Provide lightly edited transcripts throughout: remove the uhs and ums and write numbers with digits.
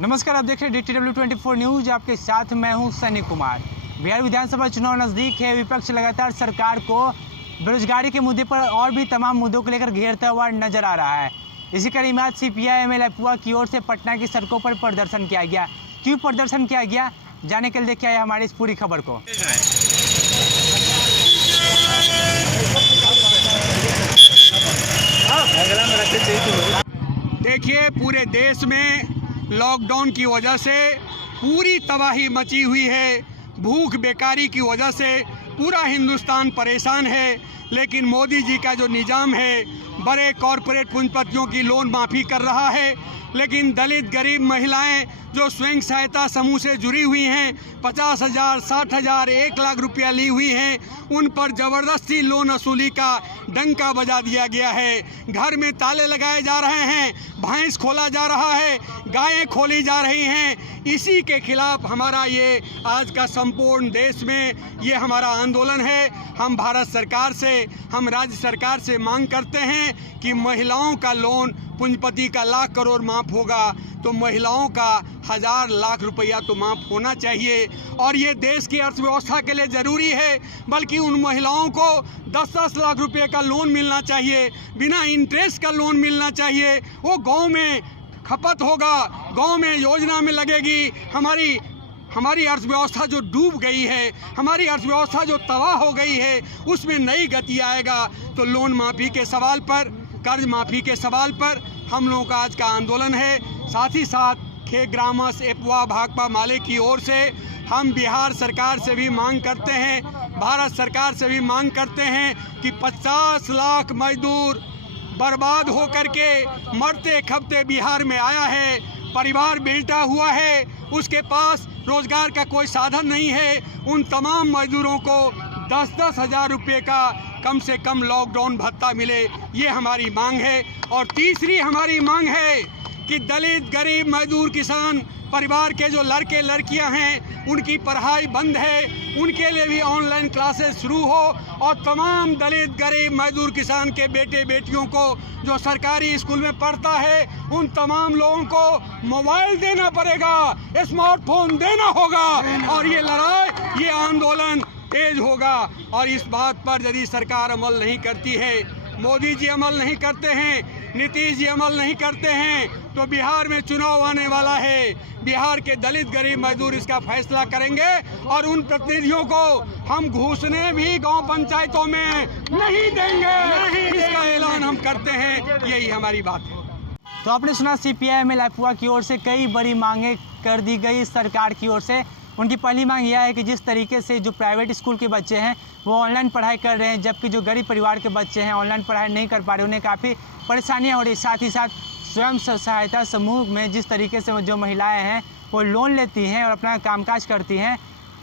नमस्कार, आप देख रहे हैं DTW24 न्यूज। आपके साथ मैं हूं सनी कुमार। बिहार विधानसभा चुनाव नज़दीक है। विपक्ष लगातार सरकार को बेरोजगारी के मुद्दे पर और भी तमाम मुद्दों को लेकर घेरता हुआ नजर आ रहा है। इसी कड़ी में आज CPI-ML अपुआ की ओर से पटना की सड़कों पर प्रदर्शन किया गया। क्यों प्रदर्शन किया गया, जाने के लिए देखिए हमारी इस पूरी खबर को। देखिए, पूरे देश में लॉकडाउन की वजह से पूरी तबाही मची हुई है। भूख बेकारी की वजह से पूरा हिंदुस्तान परेशान है। लेकिन मोदी जी का जो निज़ाम है, बड़े कॉरपोरेट पूंजीपतियों की लोन माफ़ी कर रहा है, लेकिन दलित गरीब महिलाएं जो स्वयं सहायता समूह से जुड़ी हुई हैं, 50,000, 60,000, 1 लाख रुपया ली हुई हैं, उन पर ज़बरदस्ती लोन वसूली का डंका बजा दिया गया है। घर में ताले लगाए जा रहे हैं, भैंस खोला जा रहा है, गायें खोली जा रही हैं। इसी के खिलाफ हमारा ये आज का संपूर्ण देश में ये हमारा आंदोलन है। हम भारत सरकार से, हम राज्य सरकार से मांग करते हैं कि महिलाओं का लोन पूंजीपति का लाख करोड़ माफ़ होगा तो महिलाओं का 1,000 लाख रुपया तो माफ़ होना चाहिए। और ये देश की अर्थव्यवस्था के लिए ज़रूरी है, बल्कि उन महिलाओं को 10-10 लाख रुपए का लोन मिलना चाहिए, बिना इंटरेस्ट का लोन मिलना चाहिए। वो गांव में खपत होगा, गांव में योजना में लगेगी। हमारी अर्थव्यवस्था जो डूब गई है, हमारी अर्थव्यवस्था जो तबाह हो गई है, उसमें नई गति आएगा। तो लोन माफ़ी के सवाल पर, कर्ज माफ़ी के सवाल पर हम लोगों का आज का आंदोलन है। साथ ही साथ खे ग्रामस एपुआ भाकपा माले की ओर से हम बिहार सरकार से भी मांग करते हैं, भारत सरकार से भी मांग करते हैं कि 50 लाख मजदूर बर्बाद हो करके मरते खपते बिहार में आया है, परिवार बेटा हुआ है, उसके पास रोजगार का कोई साधन नहीं है। उन तमाम मजदूरों को 10-10 हज़ार रुपये का कम से कम लॉकडाउन भत्ता मिले, ये हमारी मांग है। और तीसरी हमारी मांग है कि दलित गरीब मजदूर किसान परिवार के जो लड़के लड़कियां हैं, उनकी पढ़ाई बंद है, उनके लिए भी ऑनलाइन क्लासेस शुरू हो। और तमाम दलित गरीब मजदूर किसान के बेटे बेटियों को जो सरकारी स्कूल में पढ़ता है, उन तमाम लोगों को मोबाइल देना पड़ेगा, स्मार्टफोन देना होगा। और ये लड़ाई, ये आंदोलन तेज होगा। और इस बात पर यदि सरकार अमल नहीं करती है, मोदी जी अमल नहीं करते हैं, नीतीश जी अमल नहीं करते हैं, तो बिहार में चुनाव आने वाला है। बिहार के दलित गरीब मजदूर इसका फैसला करेंगे। और उन प्रतिनिधियों को हम घुसने भी गांव पंचायतों में नहीं देंगे, इसका ऐलान हम करते हैं। यही हमारी बात है। तो आपने सुना, CPI-ML अपुआ की ओर से कई बड़ी मांगें कर दी गई सरकार की ओर से। उनकी पहली मांग यह है कि जिस तरीके से जो प्राइवेट स्कूल के बच्चे हैं वो ऑनलाइन पढ़ाई कर रहे हैं, जबकि जो गरीब परिवार के बच्चे हैं ऑनलाइन पढ़ाई नहीं कर पा रहे, उन्हें काफ़ी परेशानियां हो रही। साथ ही साथ स्वयं सहायता समूह में जिस तरीके से जो महिलाएं हैं वो लोन लेती हैं और अपना कामकाज करती हैं,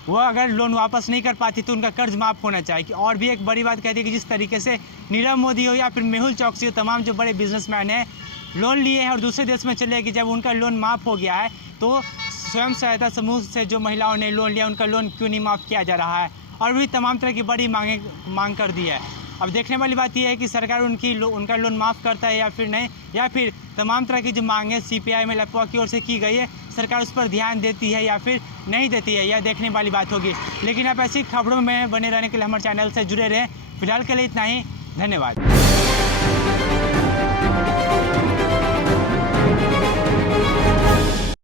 वो अगर लोन वापस नहीं कर पाती तो उनका कर्ज माफ़ होना चाहिए। और भी एक बड़ी बात कहती है कि जिस तरीके से नीरव मोदी हो या फिर मेहुल चौकसी हो, तमाम जो बड़े बिजनेसमैन हैं लोन लिए हैं और दूसरे देश में चले गए, जब उनका लोन माफ़ हो गया है तो स्वयं सहायता समूह से जो महिलाओं ने लोन लिया उनका लोन क्यों नहीं माफ़ किया जा रहा है। और भी तमाम तरह की बड़ी मांग कर दी है। अब देखने वाली बात यह है कि सरकार उनका लोन माफ़ करता है या फिर नहीं, या फिर तमाम तरह की जो मांगें CPI-ML अपुआ की ओर से की गई है, सरकार उस पर ध्यान देती है या फिर नहीं देती है, यह देखने वाली बात होगी। लेकिन आप ऐसी खबरों में बने रहने के लिए हमारे चैनल से जुड़े रहें। फिलहाल के लिए इतना ही, धन्यवाद।